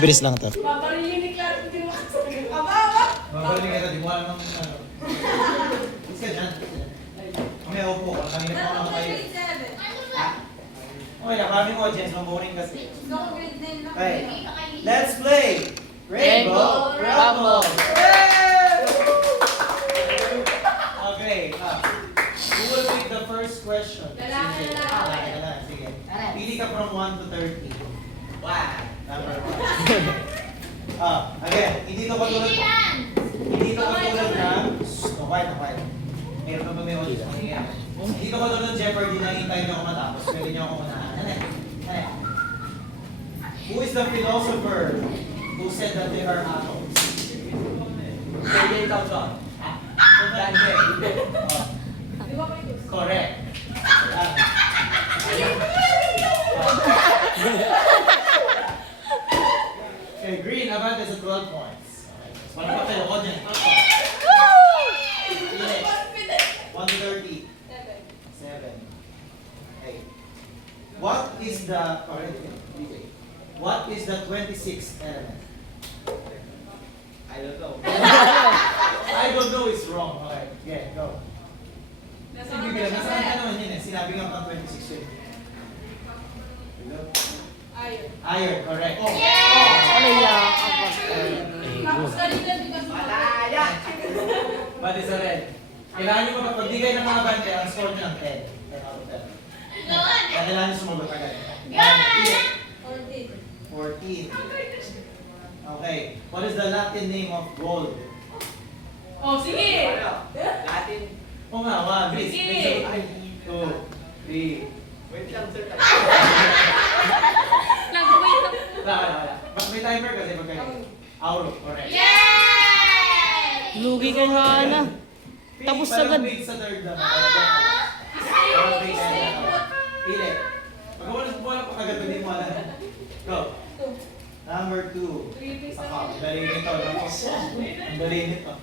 Mabilis lang to. Babarilin ni Clark, hindi mo kasabi. Aba! Babalik kita, di mo alam ang ano. Please ka dyan. May upo ka, kanina pa ako kayo. Okay na, maraming audience, maboring kasi. Okay, let's play Rainbow Rumble! Okay, who will pick the first question? Lalaki. Sige. Pili ka from 1 to 30. Number 1. Again, hindi to katulad ng... No, quiet. Meron pa ba may audience? Hindi to katulad ng Jeopardy na hintayin niyo ako matapos. Pwede niyo ako unahan. Who is the philosopher who said that there are atoms? Correct. Okay, green, Abante is 12 points. Parang pa kayo, audience. 1 to 30. 7. Okay. What is the 26th element? I don't know. I don't know is wrong. Okay, yeah, go. Nasaan ka naman yun eh? Sinabi nga pang 26 yun. Iron, correct. Ano yan? Tapos kanina, di ka Malaya! Bati sa red. Kailangan nyo magpagbigay ng mga bante, ang score nyo ng 10. 10 out of 10. Kailangan nyo sumagot agad. 14. Okay. What is the Latin name of gold? Oh, sige! Latin. Oo nga, 1, 3, Sige. 2, 3. Wait lang, sir. Nag-wait ako. Wala. Mas may timer kasi pag kayo. Auro, correct. Lugi kay Hana. Tapos Parang agad. wait sa third naman. Parang wait sa third naman. Pili. Pag wala pa kagad, hindi mo alam. Go. Number 2. Ako, ang dali nito. Ang dali nito.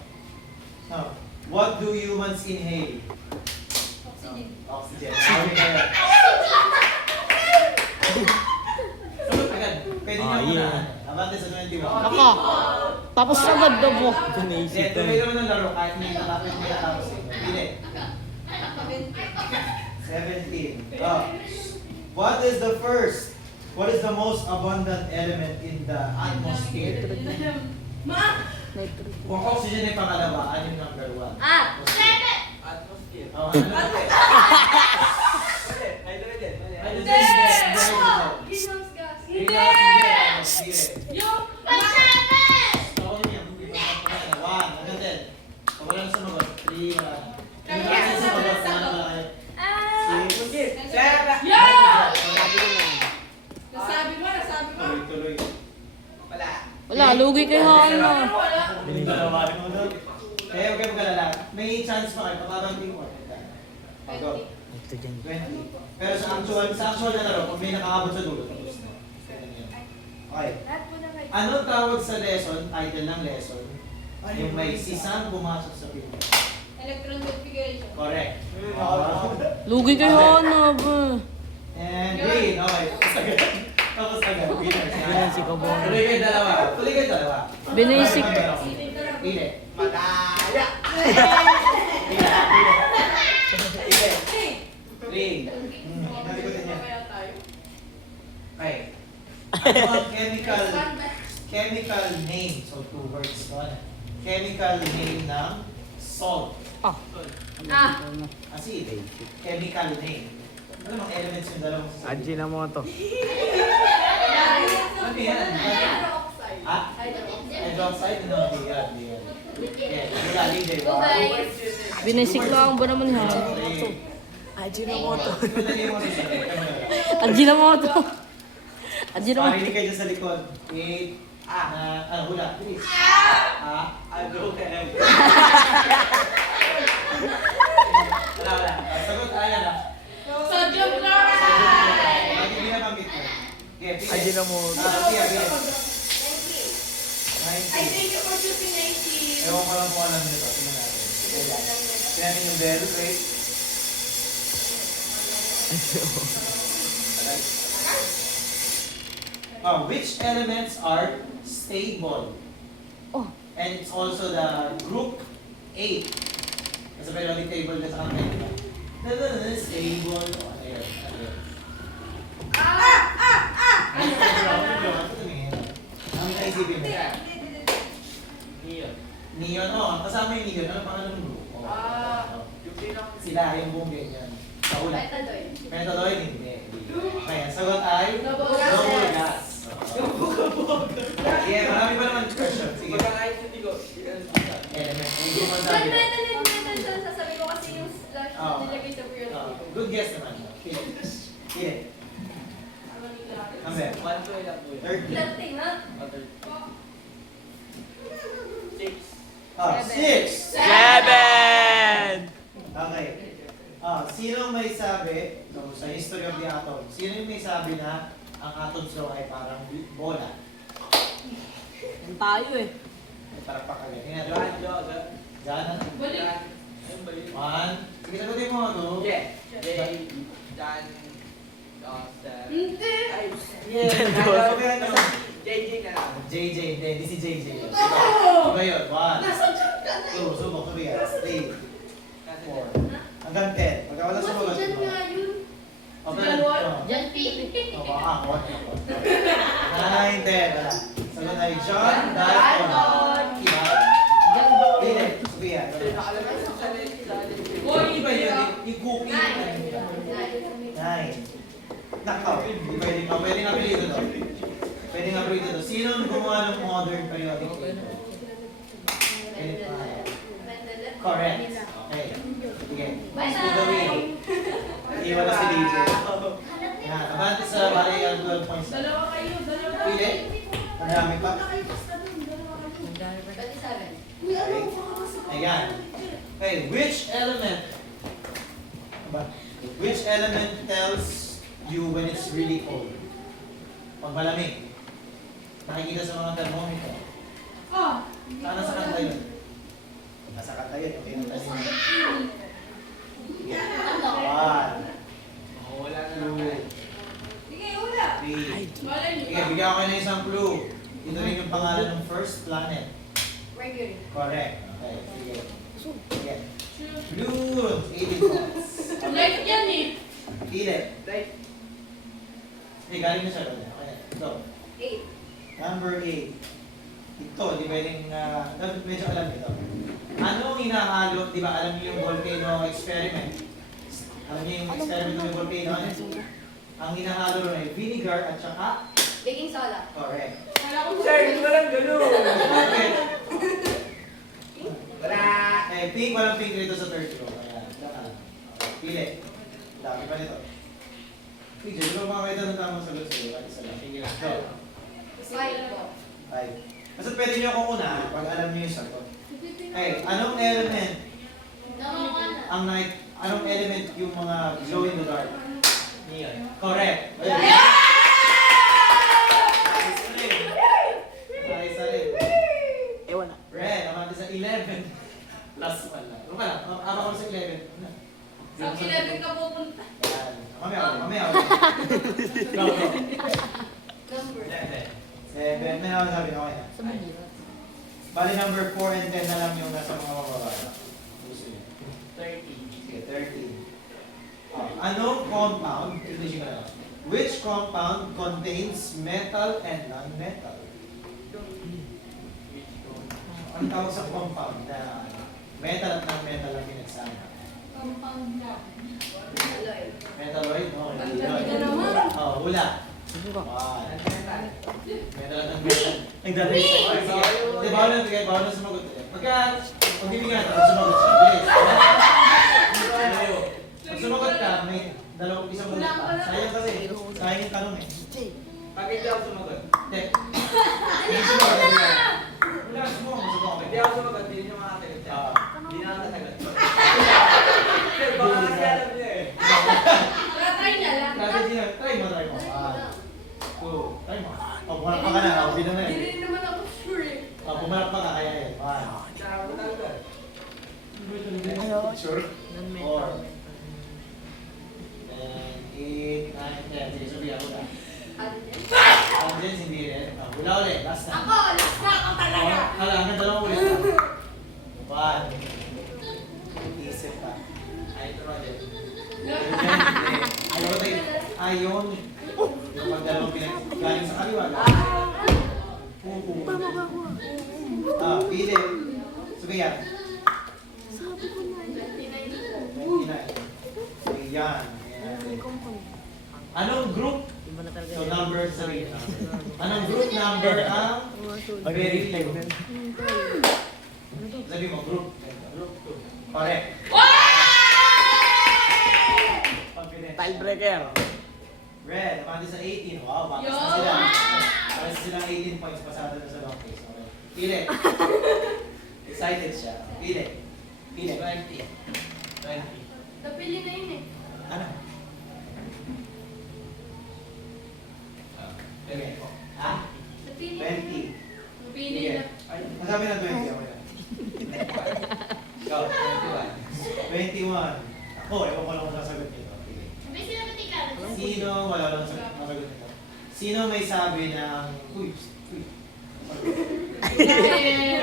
Now, what do humans inhale? Oxygen. Sabi ka yan. Sagot agad. Pwede niyo unahan. Abante sa 21. Ako. Tapos agad daw mo. Tuloy naman ng laro kahit may natapos may natapos. Pili. 17. What is the most abundant element in the atmosphere? Kung oxygen ay pangalawa, ano yung number 1? Atmosphere. Oh, ano na ito? Hydrogen. Hydrogen. Greenhouse gas. Hindi! Hindi. Yung... Ako niya, hindi pa ako 1, hanggang 10. Pag wala na sumagot, 3, 1. Hindi na sumagot, ano ba kayo? Yeah! Nasabi mo. Tuloy. Wala. Wala, lugi kay Hana. Wala. Kaya huwag kayo mag-alala. May chance pa kayo, papabanting mo. Go. 20. Pero sa actual na laro, kung may nakaabot sa dulo, tapos na. Okay. Anong tawag sa lesson, title ng lesson, yung may sisang pumasok sa pinto? Electron configuration. Correct. Lugi kay Hana ba? And green, okay. Tapos agad. Winner. Binasik ka ba? Tuloy kayo dalawa. Binasik. Pili. Malaya! Green. Nalikutin niya. Okay. Ano ang chemical name? So, 2 words ko. Chemical name ng salt. Acid. Chemical name. Ano mga elements yung dalawang sasabihin? Ajinomoto. Ano yan? Hydroxide? Ano? Yan. Yeah. Wala, DJ. Binasik lang ba naman Hana? Ajinomoto. Ajinomoto. Ajinomoto. Parinig kayo dyan sa likod. 8. Hula. Please. Hydrogen. Wala. Sagot, ayan na. Sodium chloride! Bakit hindi na pamit mo? Ajinomoto. I thank you for choosing 90. Ewan ko lang kung alam nito. Tingnan natin. Tingnan natin yung bell, right? Which elements are stable? Oh. And it's also the group 8. Nasa periodic table na sa kanila. Stable. Ano yun? Ano yun? Ano naisipin mo? Neon. Neon, kasama yung neon. Ano pangalan ng group? Yung pinang... Sila, yung buong ganyan. Sa ulan. Metaloid. Metaloid, hindi. Okay, ang sagot ay Double double gas. gas. Yeah, marami pa naman question. Sige. Pagkakain sa tigo. Element. Hindi ko Saan masabi. metal? Sasabi ko kasi yung slash na nilagay sa periodic. Good guess naman. Pili. Pili. Amber. 1-2 lang po yun. 30. Planting, ha? Other. 6. 6. Okay. Sino may sabi, so, sa history of the atom, sino yung may sabi na ang atoms daw ay parang bola? Yan tayo eh. Ay, parang pakagat. Tingnan John, natin. John. Diyan. Balik. Ayun ba yun? 1. Sige, sagutin mo ako. Yeah. John. Sir. Hindi. Ay, Ano? JJ na lang. JJ, hindi si JJ. Oh! Iba yun. 1, Nasa dyan ka na. 2, subok, sabihan. 3, Kasi 4. Hanggang 10. Pagka wala sumagot. Dyan nga yun. Okay. Dyan what? Oh. Dyan P. Ako. 9, 10. Wala. Sagot ay John Dalton. Dalton. Iba. Dyan ba? Pili. Sabihan. nakalagay sa salin. Oy, iba yun. Yung cookie. Nine. 9. Nakaw. Di pwede nga. Pwede nga apelido to. Pwede nga apelido to. Sino ang gumawa ng modern periodic table? Pwede pa. Correct. Okay. Sige. Bye, Let's do the wheel. Iwan na si DJ. Yan. Abante sa bali ang 12 points. Dalawa kayo. Pili. Marami pa. Okay. Ayan. Okay. Which element? Aba, which element tells you when it's really cold? Pag malamig. Nakikita sa mga thermometer. Saan nasa kanta yun? Nasa kanta yun. Okay, nasa kanta yun. 1, Wala na 2, lang. 3. Okay, bigyan ko kayo ng isang clue. Ito rin yung pangalan ng first planet. Mercury. Correct. Okay, sige. Sige. Blue. 18 points. Light yan eh. Pili. Right. Okay, galing na siya. Okay, ito. 8. Number 8. Ito, di pwedeng, dapat medyo alam ito. Anong hinahalo, di ba alam niyo yung volcano experiment? Alam niyo yung experiment ng volcano? Ano? Ang hinahalo rin ay vinegar at saka Baking soda. correct. Wala ko Sir, hindi mo lang gano'n. Okay. Wala. Eh, pink, walang pink dito sa third row. Ayan, daan. Okay, pili. Dami pa nito. PJ, di ba makakita ng tamang sagot sa'yo? Kahit isa lang. Sige lang. Go. 5 po. 5. Basta pwede niyo akong una pag alam niyo yung sagot. Okay, anong element ang night, anong element yung mga glow in the dark? Neon. Correct. Ayun. Nice rin. Ewan na. Red, naman sa 11. Plus 1 lang. Ano ka lang? Ama ko sa 11. Sa 11 ka pupunta. Yan. Mamaya. Go, go. Number. 7. May nakasabi na kaya. Sa Manila. Bali number 4 and 10 na lang yung nasa mga mababa. Gusto niyo. 30. Sige, 13. Anong compound, English ka na lang. Which compound contains metal and non-metal? Ang tawag sa compound na metal at non-metal ang pinagsama. Compound na. Alloy. Metalloid? No, hindi Ang yun. ganda naman. Hula. Sige ba? One. Metal at non-metal. Nagdadali sa Hindi, bawal na sumagot. Pagka, pagbibigyan natin, sumagot siya. Bilis. Pag sumagot ka, may dalawang isang ulit pa. Sayang kasi, sayang yung tanong eh. Pag hindi ako sumagot. Hindi. Hindi sumagot. Wala, sumagot. Pag hindi ako sumagot, hindi nyo makatagot siya. Ah. Hindi na ako tatagot. Sir, baka kasi alam niya eh. Try na lang. Try mo. 1, 2, try mo. Pumarap pa ka na. Bilang na Hindi eh. rin naman ako sure eh. Pumarap pa ka, kaya yan. 1. Nakabutan ko. Sure? Non-metal. 8, 9, 10. Sige, sabihin ako na. Ano yan? Intelligence, hindi rin. Hula ulit, last na. Ako, last na ako talaga. Hanggang dalawang ulit lang. One. Isip pa. Ay, ito ulit. Ayaw ko tayo. Ayon. Yung pag dalawang galing sa kaliwa. Pili. Sabihan. Ayan. Anong group? Iba na talaga. So number 3. Anong group number ang very few? Sabi mo, group. Group 2. Correct. Confident. Tiebreaker. Red, naman sa 18. Wow, bakas na sila. Bakas sila 18 points pasado na sa long case. Okay. Pili. Excited siya. Pili. Pili. 20. Napili na yun eh. Ano? Pili. Ha? Napili 20. Napili Sige. na. Masabi na 20. Okay na. Go. 21. Ako, ewan ko lang kung sasagot nito. Pili. May sila matikan. Sino, wala lang masagot nito. Sino may sabi ng, uy.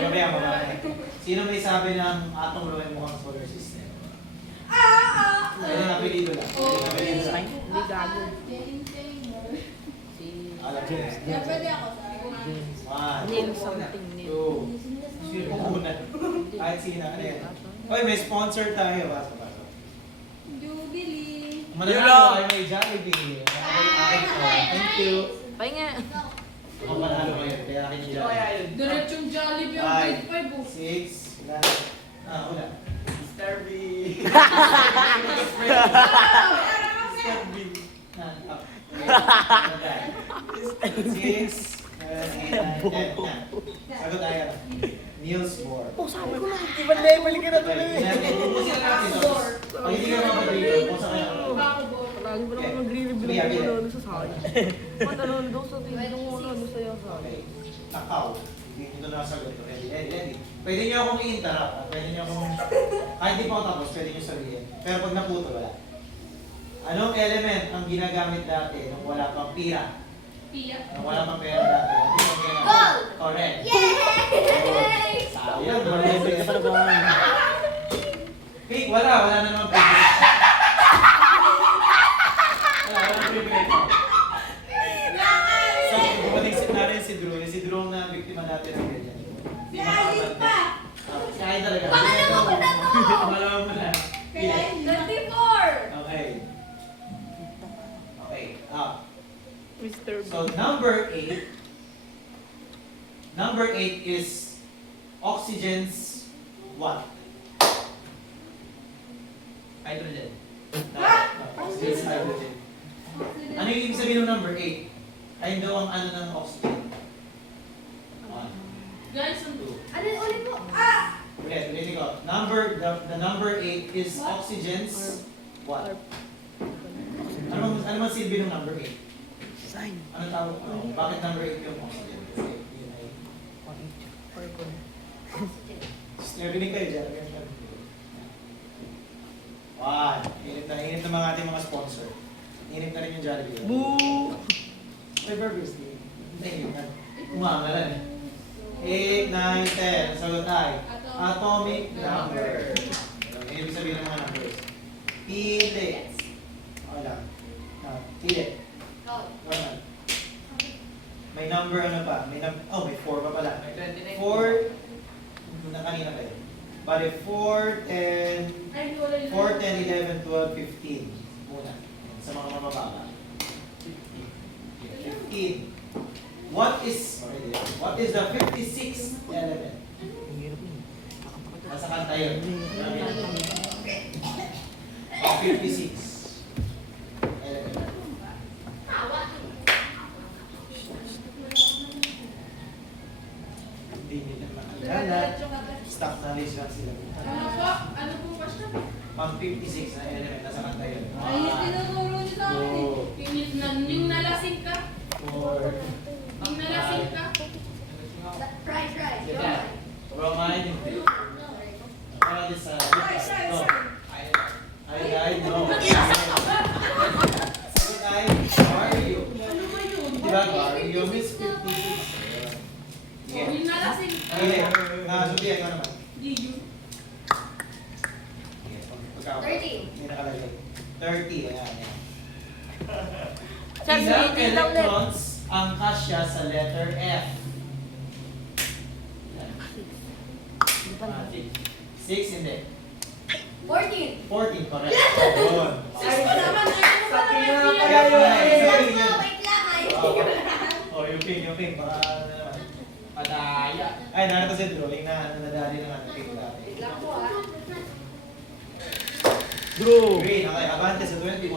Mamaya. Sino may sabi ng atong law ay mukhang solar system? Ano na apelido lang? Apelido lang. Hindi gago. Si Alam James. Pwede ako. Sabi ko nga. One. Name something name. Two. Una. Kahit sino. Ano yan? Oy, may sponsor tayo. Pasok. Jubilee. Mananalo kayo may Jollibee. Thank you. Pahinga. Ako manalo kayo. Kaya akin yung Jollibee. Diretsong Jollibee ang Five. grade 5 oh. 6. Wala. Una. Mr. B. Mr. B. Up. Okay. 6. 7, 8, 9, 10. Yan. Sagot tayo. Niels Bohr. Oh, sabi ko na. Ibang level ka na tuloy. Ubusin na natin to. Pag hindi ka mapag-review, pusa ka na. Bako bo. Lagi ba naman nagre-review Sabihan, ng bilang. ano sa sa'yo? Matanong daw sa tingin ng ano sa'yo sa Okay. Takaw. Hindi nyo na nasagot. Ready. Pwede nyo akong i-interrupt. Pwede nyo akong... Kahit di pa ako tapos, pwede nyo sabihin. Pero pag naputo, wala. Anong element ang ginagamit dati nung wala pang pira? Pia. Nung wala pang pera dati? Gold! Correct. Yay! Sayang, wala. Pink, wala na naman privilege. Wala nang privilege. So, bumating si natin si Drew na biktima natin ng ganyan. Si Alice pa! Si Alice talaga. Pangalawa ko na to! Pangalawa mo na. Pili. 34! Okay. Okay. Mr. B. So, number 8. Number 8 is oxygen's what? Hydrogen. No, oxygen's hydrogen. Ano yung ibig sabihin ng number 8? Ayun daw ang ano ng oxygen. 1, Guys, 2. ano ulit mo? Ulitin ko. The number 8 is oxygen's what? Ano man silbi ng number 8? Sign. Ano tawag? Bakit number 8 yung oxygen? Kasi yun ay... Carbon. Narinig kayo dyan. One. Init na mga ating mga sponsor. Init na rin yung Jollibee. Boo! May burgers din. Hindi, umamalan eh. 8, 9, 10. Sagot ay atomic number. Ibig sabihin ng mga numbers. Pili. Wala. Pili. Normal. May number ano pa? May 4 pa pala. 4 na kanina kayo. Bale 4, 10, Ay, wala yun. 4, 10, 11, 12, 15. Muna. Sa mga mababa. 15. What is the 56th element? Ang hirap yun. Nasa kanta yun. 56 element. Hindi nila maalala. Stock knowledge lang sila. Ano po? Ano po ba siya? Pang 56 na element. Nasa kanta yun. Ay, yung tinuturo niyo sa akin eh. Yung nalasing ka? 4. Yung nalasing ka? Rice. Bromide. What is no. I know. Sagot ay, how are you? Ano ba yun? Diba, how are you? Kasi, Hindi. Sophia, ikaw naman. Giyu. Pagka- 30. May nakalagay. 30, ayan. Sir, Ilang sige lang ulit. electrons ang kasya sa letter F? 6, hindi. 14. 14, correct. Yun. Sis mo naman, ito Sa pa naman pinaka yung kaya yun. pinaka- Wait lang, ay. Oh, yung ping. Baka ano naman. Padaya. Ay, narito si drawing na nadali ng ano, ping dati. Wait lang po ah. Green, okay. Abante sa 21.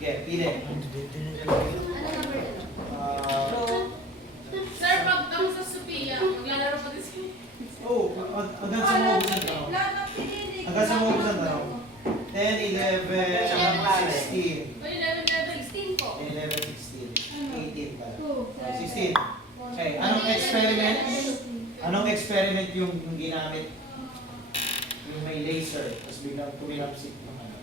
Okay, pili. Ano number ito? Sir, pag tapos sa Sophia, maglalaro pa din siya. Oh, hanggang sa mga ubusan tanong. Hanggang sa mga ubusan tanong. 10, 11, 16. Ay, 11. 16 po. 11, 16. 18 pala. 16. Okay, anong experiment? Anong experiment yung ginamit? Yung may laser, tapos biglang kumilapsik ng ano.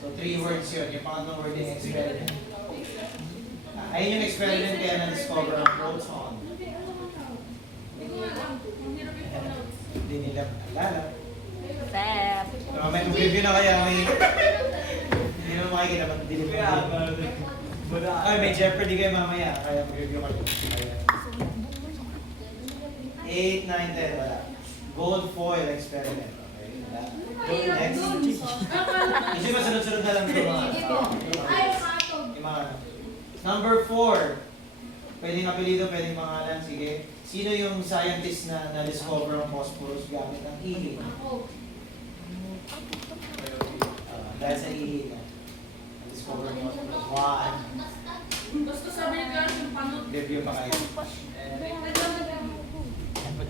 So, 3 words yun. Yung pangatlong word yung experiment. Ayun yung experiment kaya na-discover ang proton. Hindi nila alala. Sir. So, may review na kaya may... Hindi naman makikita, ba't hindi naman Ay, may Jeopardy kayo mamaya, kaya mag-review kayo. 8, 9, 10, wala. Gold foil experiment. Okay, wala. Next. Kasi masunod-sunod na lang ito mga. Yung mga ano. Number 4. Pwedeng apelido, pwedeng pangalan. Sige. Sino yung scientist na na-discover ang phosphorus gamit ang ihi? Dahil sa ihi na. Na-discover ang phosphorus. 1. Basta sabi niya yung panot. Review pa kayo.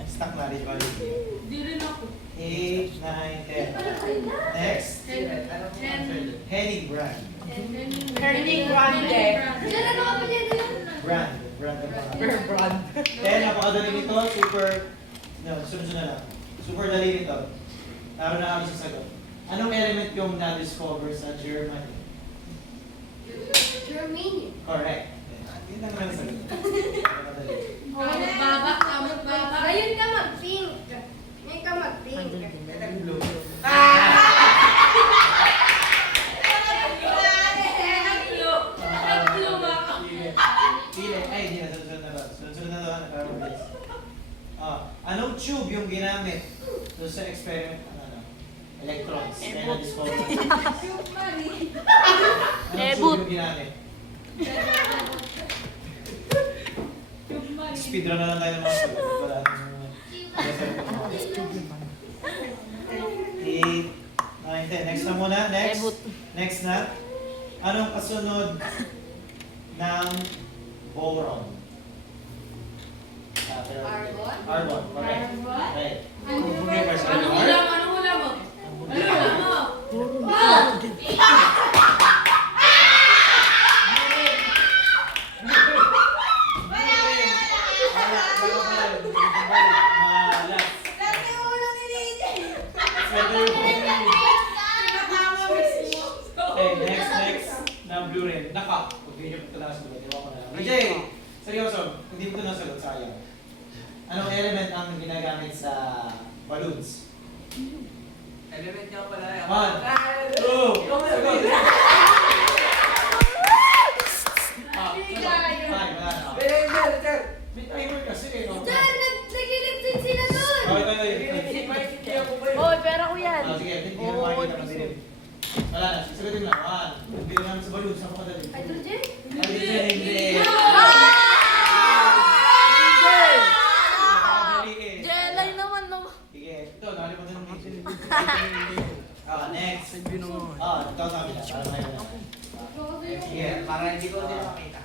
Stuck na rin ba? Di rin ako. 8, 9, 10. Next. Henning Brand. Herning Grande. Diyan ano ka pala yun? Brand. Brand ang pangalan. Brand. 10, napakadali nito. Super, no, sunod na lang. Super dali nito. Naroon na kami sa sagot. Anong element yung na-discover sa Germany? Germany. Correct. Yun lang naman sagot. Napakadali. Tamot baba. Ayun ka mag-pink. Ngayon ka mag-pink. Naglo ba ako? Pili. Ay, hindi na. Sunod na ba? Sunod na ba? Para mabilis. Anong tube yung ginamit doon sa experiment? Ano? Electrons. Kaya na-discover. Anong tube yung ginamit? Speedrun na lang tayo ng mga sagot. Wala nang... 8, 9, 10. Next na muna. Next. Next na. Anong kasunod ng boron? Argon? Argon. Correct. Argon? Right. Anong hula mo? Anong hula mo? Anong hula mo? Malas. Okay, next. Na blue rin. Naka. Kung hindi nyo ito nasagot, ewan ko na lang. DJ! Seryoso, hindi mo ito nasagot, sayang. Anong element ang ginagamit sa balloons? Element niya pala. 1, 2, sagot! May timer kasi eh. no? Diyan, nag-lip-sync sila dun. Okay. Hoy, pera ko yan. Sige, hindi mo makikita madilim. Wala na, sagutin mo lang. 1, hindi naman sa balloons, sa makadali. Hydrogen? Hindi. Jelay naman naman. Sige, ito, nakalimutan ng DJ. Next. Ito kami na, para kayo na. Sige, Para hindi ko din makita.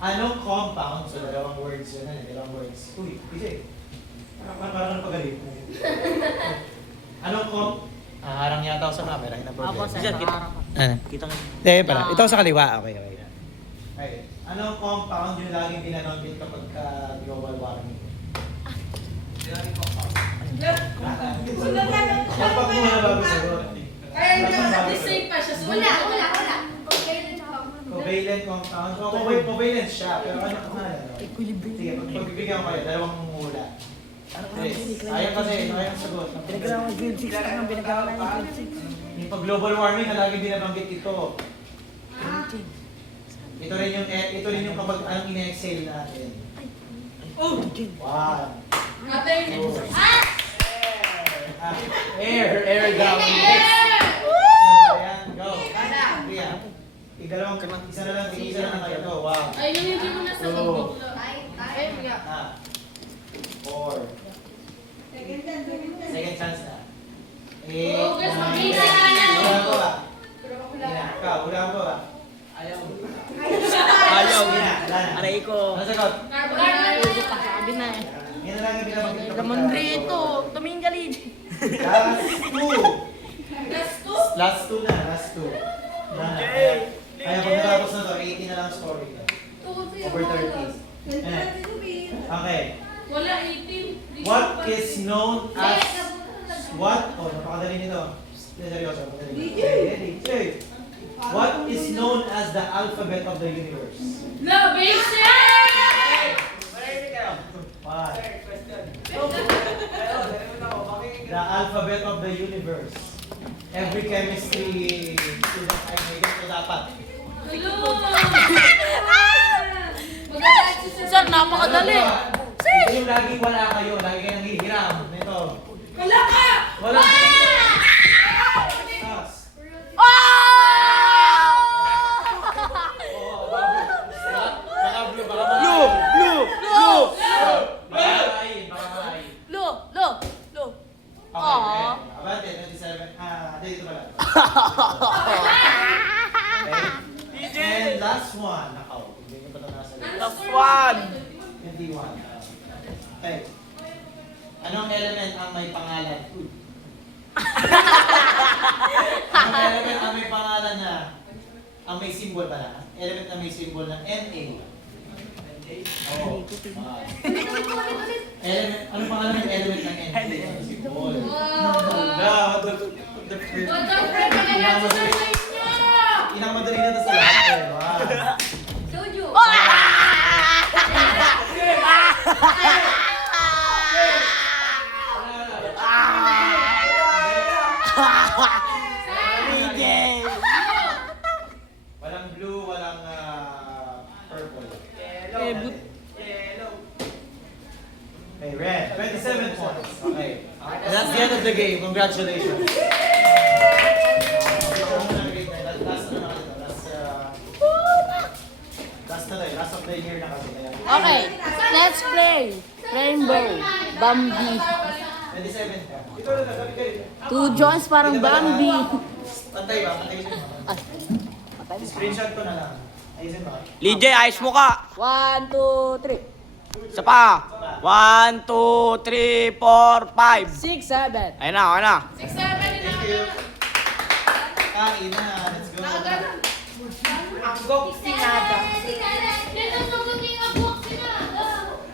anong compound? So, dalawang words yun, dalawang words. Uy, DJ. Parang pagalit. Anong harang yata ako sa camera, hindi na Apo, problem. sir. Ano? Kita ka. Pala. Ito sa kaliwa. Okay. Okay. Anong compound yung laging binanongin kapag global warming? Kapag muna bago sagot. Kaya the same pa siya. Wala. Okay, rin ako. Covalent compound. Covalent siya, pero ano pangalan? Equilibrium. Sige, pagbibigyan ko kayo, dalawang mumula. Ayun kasi, ayun sagot. Pinag-aralan ko grade 6 lang ang pinag-aralan ko grade 6. Yung pag-global warming, na lagi binabanggit ito. Ito rin yung kapag anong ina-exhale natin. Oh! Wow. Ate! Air down. Yeah! Ayan, go. Ria. Isa na lang kayo. Go, wow. Ay, yung hindi mo nasa loob. Ah. 4. Second chance na. 8. Oh, guys, mabilis ka na. Wala ko ba? Ikaw, wala ko ba? Ayaw. Wala na. Aray ko. Ano sagot? Carbon. Sabi na eh. Yan na lang yung binabanggit ko. Ramon Rito. Tumingin ka lid. Last two na. Kaya pag natapos na to, 80 na lang scoring. Over 30. Okay. Wala, 18. What is known as... What? Oh, napakadali nito. Seryoso. DJ! What is known as the alphabet of the universe? No, basic! What? The alphabet of the universe. Every chemistry student ay may ganito dapat. Hello! Sir, napakadali. Ito yung laging wala kayo, lagi kayong nanghihiram. Ito. Wala ka! Wala. Tas. Baka blue. Baka main. Lo. Okay. Abante, 27. Dito pala. Okay. And last one. Nakaw. Hindi ko pa ito nasa list. Last one. 21. Okay. Anong element ang may pangalan? Anong element ang may pangalan na ang may symbol pala? Element na may symbol na Na. Oo. Element, anong pangalan ng element ng Na? Symbol. What the frick? Pinag-exercise niya! Inamadali na ito sa lahat. Wow. Jojo. Walang blue, walang purple. Yellow. Okay, red. 27 points. Okay. And that's the end of the game. Congratulations. Last of the year na kasi. Okay, let's play. Rainbow. Bambi. 27 ka. Ito na, sabi kayo. 2 Jones parang Bambi. Pantay ba? Pantay siya. Screenshot ko na lang. Ayusin ba? Lijay, ayos mo ka. 1, 2, 3. Isa pa. 1, 2, 3, 4, 5. 6, 7. Ayun na. 6-7 Thank you. Kain na. Let's go. Ang goksinada.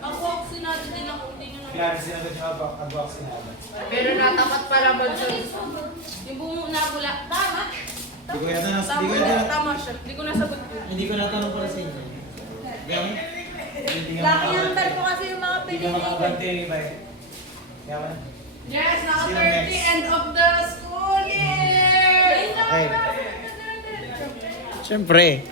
Ako, sinado din ako. Hindi nyo na. Kaya sinagot yung unboxing natin. Pero natapat para yung bungo na pula. Tama. Hindi ko yan na. Tama siya. Hindi ko nasagot. Hindi ko natanong para sa inyo. Gawin? Laki ng talpo kasi yung mga Hindi ka pinili. makabante ba eh? Kaya ba? Yes, now See you 30 next. end of the school year! Okay. Siyempre.